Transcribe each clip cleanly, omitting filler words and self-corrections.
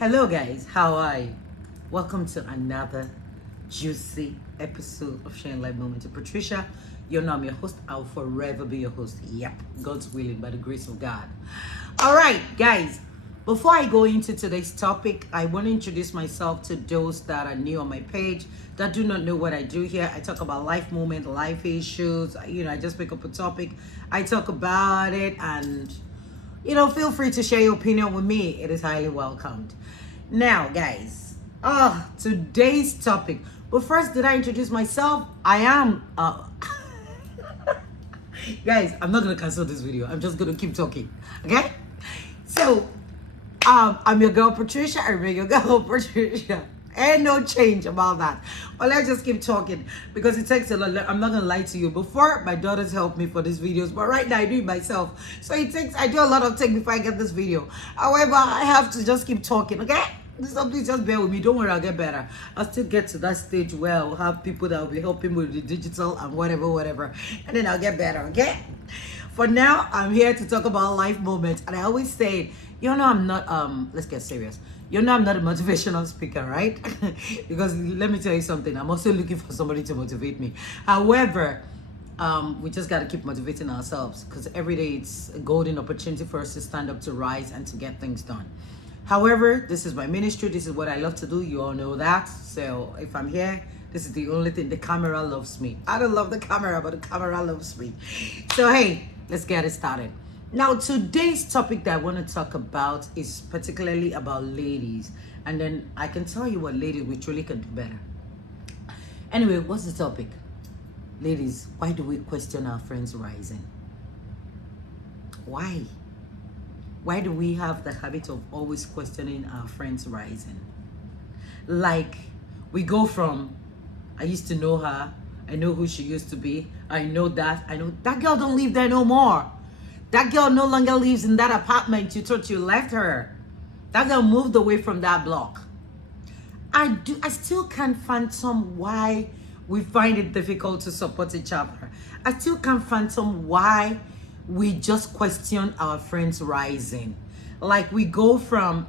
Hello, guys. How are you? Welcome to another juicy episode of Sharing Life Moments with Patricia. You know I'm your host. I'll forever be your host. Yep, God's willing, by the grace of God. All right, guys. Before I go into today's topic, I want to introduce myself to those that are new on my page that do not know what I do here. I talk about life moment, life issues. I just pick up a topic, I talk about it, and feel free to share your opinion with me. It is highly welcomed. Now, guys, today's topic. But first, did I introduce myself? I am, guys, I'm not going to cancel this video. I'm just going to keep talking, okay? So, I'm your girl, Patricia. I'm your girl, Patricia. Ain't no change about that. But let's just keep talking because it takes a lot. I'm not gonna lie to you. Before, my daughters helped me for these videos, but right now I do it myself. So I do a lot of things before I get this video. However, I have to just keep talking, okay? So please just bear with me. Don't worry, I'll get better. I'll still get to that stage where I'll have people that will be helping with the digital and whatever. And then I'll get better, okay? For now, I'm here to talk about life moments. And I always say, I'm not, let's get serious. I'm not a motivational speaker, right? Because let me tell you something. I'm also looking for somebody to motivate me. However, we just got to keep motivating ourselves because every day it's a golden opportunity for us to stand up, to rise, and to get things done. However, this is my ministry. This is what I love to do. You all know that. So if I'm here, this is the only thing. The camera loves me. I don't love the camera, but the camera loves me. So, hey, let's get it started. Now, today's topic that I want to talk about is particularly about ladies. And then I can tell you what ladies we truly can do better. Anyway, what's the topic? Ladies, why do we question our friends rising? Why? Why do we have the habit of always questioning our friends rising? Like, we go from, I used to know her, I know who she used to be, I know that girl don't live there no more. That girl no longer lives in that apartment you thought you left her. That girl moved away from that block. I still can't fathom why we find it difficult to support each other. I still can't fathom why we just question our friends rising. Like we go from,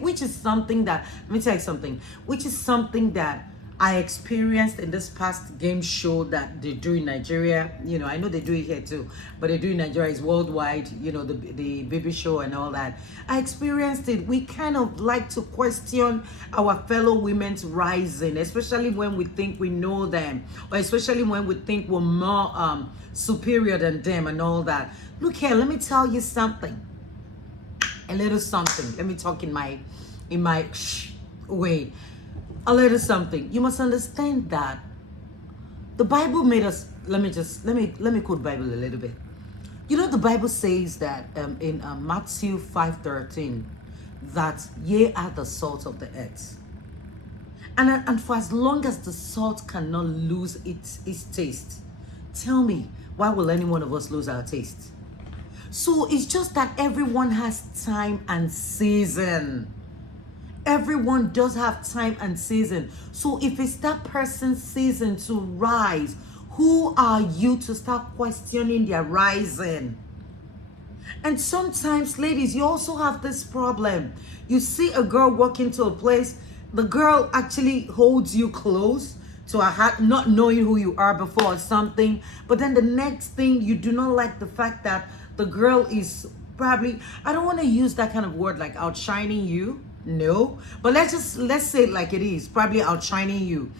which is something that, let me tell you something, which is something that I experienced in this past game show that they do in Nigeria. I know they do it here too, but they do in Nigeria. It's worldwide, the baby show and all that. I experienced it. We kind of like to question our fellow women's rising, especially when we think we know them, or especially when we think we're more superior than them and all that. Look here, let me tell you something. A little something. Let me talk in my way. A little something. You must understand that the Bible made us. Let me quote Bible a little bit. The Bible says that in Matthew 5:13 that ye are the salt of the earth, and for as long as the salt cannot lose its taste, tell me, why will any one of us lose our taste? So it's just that everyone has time and season. Everyone does have time and season. So if it's that person's season to rise, who are you to start questioning their rising? And sometimes, ladies, you also have this problem. You see a girl walk into a place, the girl actually holds you close to her heart, not knowing who you are before or something. But then the next thing, you do not like the fact that the girl is probably, I don't want to use that kind of word like outshining you. No, but let's say it like it is, probably outshining you.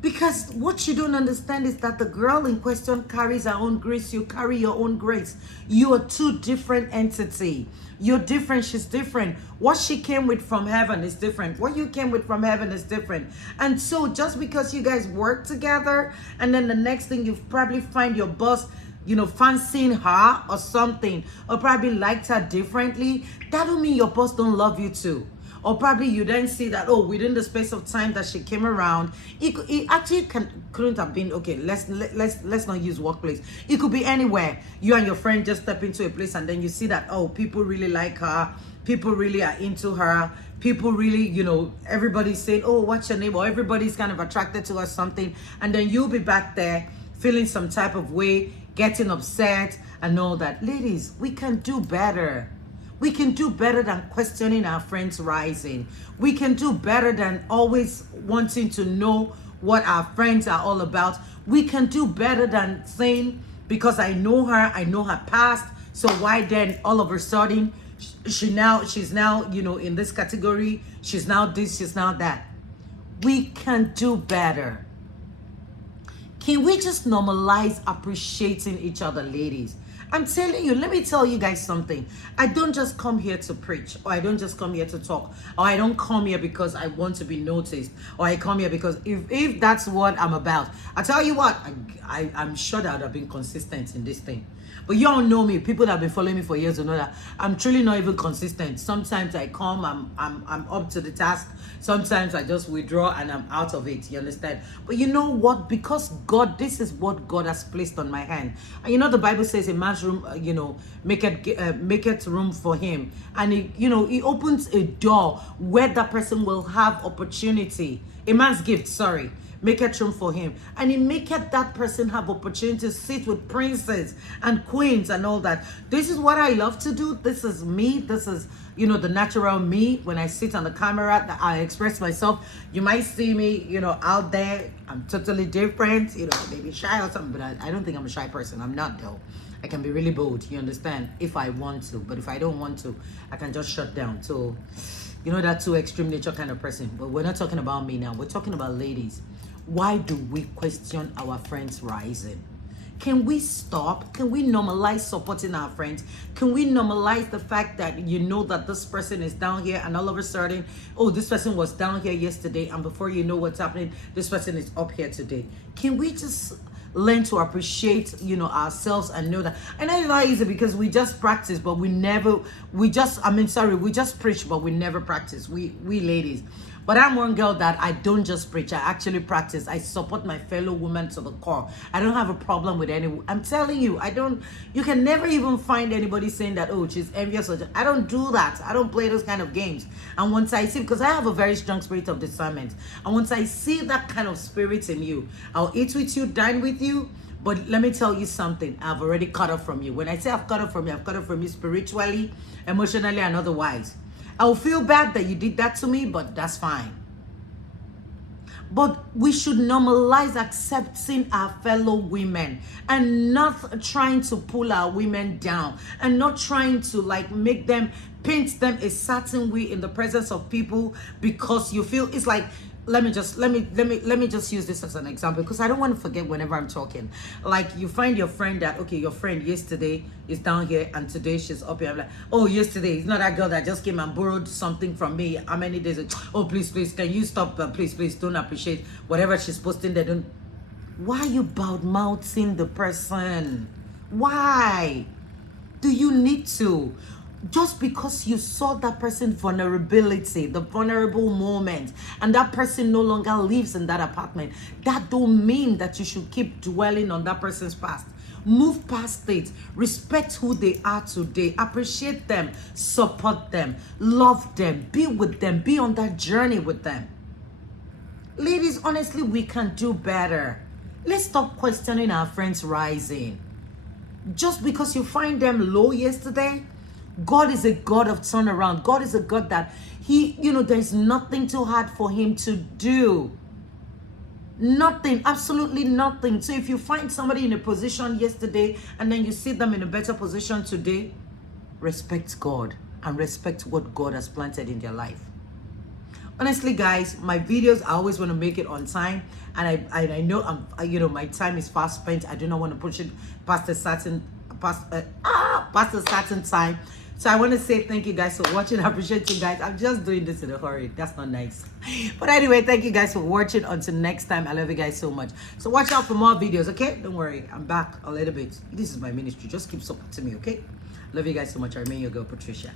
Because what you don't understand is that the girl in question carries her own grace, you carry your own grace. You are two different entities. You're different, she's different. What she came with from heaven is different. What you came with from heaven is different. And so just because you guys work together, and then the next thing you probably find your boss fancying her or something, or probably liked her differently, that don't mean your boss don't love you too. Or probably you then see that, within the space of time that she came around, it actually couldn't have been, okay, let's not use workplace. It could be anywhere. You and your friend just step into a place and then you see that, people really like her. People really are into her. People really, everybody's saying, what's your name? Or everybody's kind of attracted to her or something. And then you'll be back there feeling some type of way, getting upset and all that. Ladies, we can do better. We can do better than questioning our friends' rising. We can do better than always wanting to know what our friends are all about. We can do better than saying, because I know her past, so why then all of a sudden she's now, you know, in this category, she's now this, she's now that. We can do better. Can we just normalize appreciating each other, ladies? I'm telling you, let me tell you guys something. I don't just come here to preach, or I don't just come here to talk, or I don't come here because I want to be noticed, or I come here because if that's what I'm about, I tell you what, I'm sure that I've been consistent in this thing. But you all know me. People that have been following me for years know that I'm truly not even consistent. Sometimes I come, I'm up to the task. Sometimes I just withdraw and I'm out of it. You understand? But you know what? Because God, this is what God has placed on my hand. And you know the Bible says a man's room, you know, make it room for him. And he opens a door where that person will have opportunity. A man's gift, sorry. Make it room for him, and he make it that person have opportunity to sit with princes and queens and all that. This is what I love to do. This is me. This is, you know, the natural me. When I sit on the camera, that I express myself. You might see me, you know, out there. I'm totally different, you know, maybe shy or something, but I don't think I'm a shy person. I'm not, though. I can be really bold, you understand, if I want to. But if I don't want to, I can just shut down. So, you know, that too extreme nature kind of person. But we're not talking about me now. We're talking about ladies. Why do we question our friends' rising? Can we stop? Can we normalize supporting our friends? Can we normalize the fact that you know that this person is down here and all of a sudden, oh, this person was down here yesterday, and before you know what's happening, this person is up here today? Can we just learn to appreciate, you know, ourselves and know that? I know it's not easy because we just practice, but we just preach, but we never practice. We ladies. But I'm one girl that I don't just preach, I actually practice. I support my fellow women to the core. I don't have a problem with anyone. I'm telling you, you can never even find anybody saying that, oh, she's envious. I don't do that. I don't play those kind of games. And once I see, because I have a very strong spirit of discernment, and once I see that kind of spirit in you, I'll eat with you, dine with you. But let me tell you something, I've already cut off from you. When I say I've cut off from you, I've cut off from you spiritually, emotionally, and otherwise. I will feel bad that you did that to me, but that's fine. But we should normalize accepting our fellow women and not trying to pull our women down and not trying to like make them, paint them a certain way in the presence of people because you feel it's like, let me just use this as an example because I don't want to forget whenever I'm talking. Like you find your friend that, okay, your friend yesterday is down here and today she's up here. I'm like, oh, yesterday, it's not that girl that just came and borrowed something from me. How many days? Oh, please, can you stop? Please, don't appreciate whatever she's posting there. Don't. Why are you bad-mouthing the person? Why? Do you need to? Just because you saw that person's vulnerability, the vulnerable moment, and that person no longer lives in that apartment, that don't mean that you should keep dwelling on that person's past. Move past it. Respect who they are today. Appreciate them. Support them. Love them. Be with them. Be on that journey with them. Ladies, honestly, we can do better. Let's stop questioning our friends' rising. Just because you find them low yesterday, God is a God of turnaround. God is a God that there's nothing too hard for him to do. Nothing, absolutely nothing. So if you find somebody in a position yesterday and then you see them in a better position today, respect God and respect what God has planted in their life. Honestly, guys, my videos, I always want to make it on time. And I know my time is fast spent. I do not want to push it past a certain time. So I want to say thank you guys for watching. I appreciate you guys. I'm just doing this in a hurry. That's not nice. But anyway, thank you guys for watching. Until next time, I love you guys so much. So watch out for more videos, okay? Don't worry. I'm back a little bit. This is my ministry. Just keep supporting me, okay? Love you guys so much. I remain your girl, Patricia.